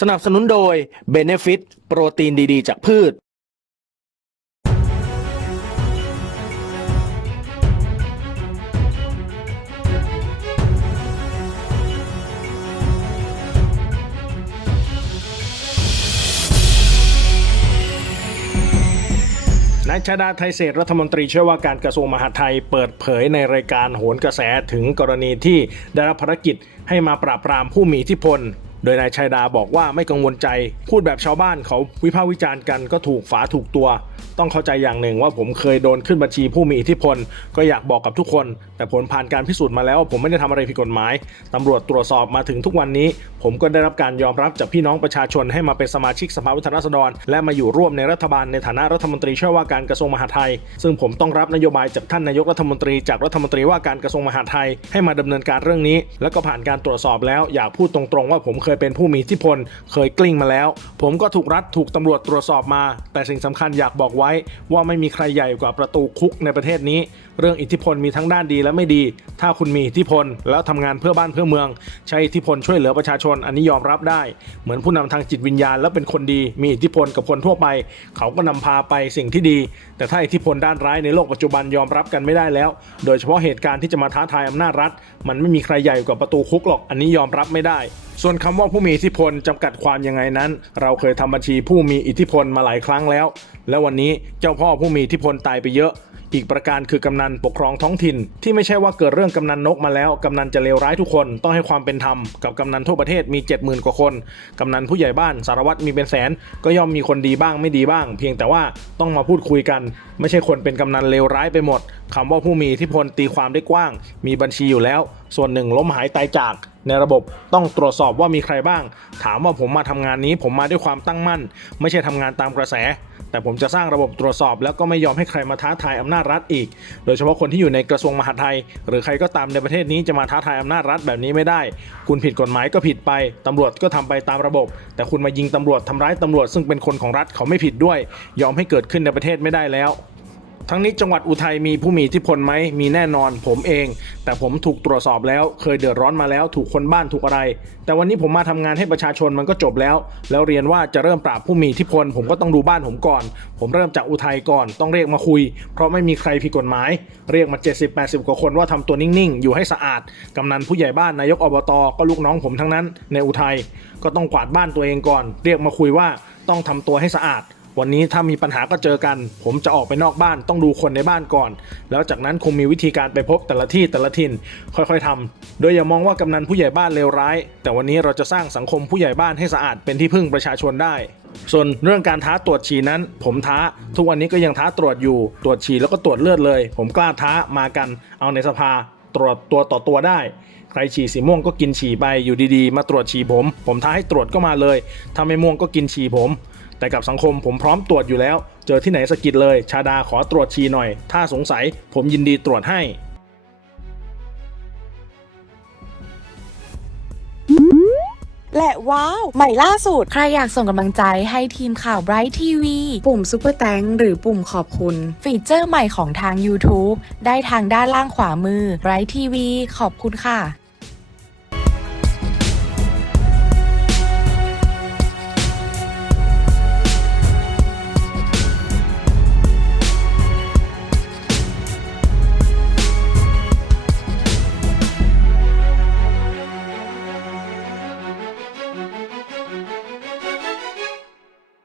สนับสนุนโดย Benefit โปรตีนดีๆ จากพืช นายชาดาไทยเศรษฐรัฐมนตรีช่วยว่าการกระทรวงมหาดไทยเปิดเผยในรายการโหนกระแสถึงกรณีที่ได้รับภารกิจให้มาปราบปรามผู้มีอิทธิพล โดยนายชายดาบอกว่าไม่กังวลใจ พูดแบบชาวบ้านเขาวิพากษ์วิจารณ์กันก็ถูกฝาถูกตัว ต้องเข้าใจอย่างหนึ่งว่าผมเคยโดนขึ้นบัญชีผู้มีอิทธิพล ก็อยากบอกกับทุกคน แต่ผลผ่านการพิสูจน์มาแล้ว ผมไม่ได้ทำอะไรผิดกฎหมายตำรวจตรวจสอบมาถึงทุกวันนี้ ผมก็ได้รับการยอมรับจากพี่น้องประชาชนให้มาเป็นสมาชิกสภาผู้แทนราษฎร และมาอยู่ร่วมในรัฐบาลในฐานะรัฐมนตรีช่วยว่าการกระทรวงมหาดไทย ซึ่งผมต้องรับนโยบายจากท่านนายกรัฐมนตรีจากรัฐมนตรีว่าการกระทรวงมหาดไทยให้มาดำเนินการเรื่องนี้ แล้วก็ผ่านการตรวจสอบแล้วอยากพูดตรงๆว่าผมเคยเป็นผู้มีอิทธิพล เคยกลิ้งมาแล้ว ผมก็ถูกรัฐถูกตำรวจตรวจสอบมา แต่สิ่งสำคัญอยากบอกไว้ว่าไม่มีใครใหญ่กว่าประตูคุกในประเทศนี้ เรื่องอิทธิพลมีทั้งด้านดีและไม่ดี ถ้าคุณมีอิทธิพล แล้วทำงานเพื่อบ้านเพื่อเมือง ใช้อิทธิพลช่วยเหลือประชาชนอันนี้ยอมรับได้ เหมือนผู้นำทางจิตวิญญาณ และเป็นคนดีมีอิทธิพลกับคนทั่วไป เขาก็นำพาไปสิ่งที่ดี แต่ถ้าอิทธิพลด้านร้ายในโลกปัจจุบันยอมรับกันไม่ได้แล้ว โดยเฉพาะเหตุการณ์ที่จะมาท้าทายอำนาจรัฐ มันไม่มีใครใหญ่กว่าประตูคุกหรอกอันนี้ยอมรับไม่ได้ ส่วนคำว่าผู้มีอิทธิพลจำกัดความยังไงนั้น เราเคยทำบัญชีผู้มีอิทธิพลมาหลายครั้งแล้ว และวันนี้เจ้าพ่อผู้มีอิทธิพลตายไปเยอะอีกประการคือกำนันปกครองท้องถิ่น ที่ไม่ใช่ว่าเกิดเรื่องกำนันนกมาแล้ว กำนันจะเลวร้ายทุกคนต้องให้ความเป็นธรรม กับกำนันทั่วประเทศมี 70,000 กว่าคน กำนันผู้ใหญ่บ้านสารวัตรมีเป็นแสน ก็ย่อมมีคนดีบ้างไม่ดีบ้าง เพียงแต่ว่าต้องมาพูดคุยกัน ไม่ใช่คนเป็นกำนันเลวร้ายไปหมด คำว่าผู้มีอิทธิพลตีความได้กว้าง มีบัญชีอยู่แล้ว ส่วนหนึ่งล้มหายตายจาก ในระบบต้องตรวจสอบว่ามีใครบ้าง ถามว่าผมมาทำงานนี้ ผมมาด้วยความตั้งมั่น ไม่ใช่ทำงานตามกระแส แต่ผมจะสร้างระบบตรวจสอบ แล้วก็ไม่ยอมให้ใครมาท้าทายอำนาจรัฐอีก โดยเฉพาะคนที่อยู่ในกระทรวงมหาดไทย หรือใครก็ตามในประเทศนี้จะมาท้าทายอำนาจรัฐแบบนี้ไม่ได้ คุณผิดกฎหมายก็ผิดไปตำรวจก็ทำไปตามระบบ แต่คุณมายิงตำรวจทำร้ายตำรวจซึ่งเป็นคนของรัฐเขาไม่ผิดด้วย ยอมให้เกิดขึ้นในประเทศไม่ได้แล้ว ทั้งนี้จังหวัดอุทัยมีผู้มีอิทธิพลไหมมีแน่นอนผมเอง แต่ผมถูกตรวจสอบแล้ว เคยเดือดร้อนมาแล้ว ถูกคนบ้านถูกอะไร แต่วันนี้ผมมาทำงานให้ประชาชนมันก็จบแล้ว แล้วเรียนว่าจะเริ่มปราบผู้มีอิทธิพล ผมก็ต้องดูบ้านผมก่อน ผมเริ่มจากอุทัยก่อน ต้องเรียกมาคุย เพราะไม่มีใครผิดกฎหมาย เรียกมา 70-80 กว่าคนว่าทำตัวนิ่งๆ อยู่ให้สะอาดกำนันผู้ใหญ่บ้านนายกอบตก็ลูกน้องผมทั้งนั้น ในอุทัยก็ต้องกวาดบ้านตัวเองก่อน เรียกมาคุยว่าต้องทำตัวให้สะอาด วันนี้ถ้ามีปัญหาก็เจอกัน ผมจะออกไปนอกบ้านต้องดูคนในบ้านก่อน แล้วจากนั้นคงมีวิธีการไปพบแต่ละที่แต่ละถิ่นค่อยๆทำโดยอย่ามองว่ากำนันผู้ใหญ่บ้านเลวร้าย แต่วันนี้เราจะสร้างสังคมผู้ใหญ่บ้านให้สะอาดเป็นที่พึ่งประชาชนได้ส่วนเรื่องการท้าตรวจฉี่นั้น ผมท้า ทุกวันนี้ก็ยังท้าตรวจอยู่ ตรวจฉี่แล้วก็ตรวจเลือดเลย ผมกล้าท้ามากันเอาในสภา ตรวจตัวต่อตัวได้ ใครฉี่สีม่วงก็กินฉี่ไปอยู่ดีๆ มาตรวจฉี่ผม ผมท้าให้ตรวจก็มาเลยถ้าไม่ม่วงก็กินฉี่ผม แต่กับสังคมผมพร้อมตรวจอยู่แล้ว เจอที่ไหนสกิดเลย ชาดาขอตรวจฉีหน่อย ถ้าสงสัยผมยินดีตรวจให้ และว้าว ใหม่ล่าสุด ใครอยากส่งกำลังใจให้ทีมข่าว Bright TV ปุ่มซุปเปอร์แตงหรือปุ่มขอบคุณ ฟีเจอร์ใหม่ของทาง YouTube ได้ทางด้านล่างขวามือ Bright TV ขอบคุณค่ะ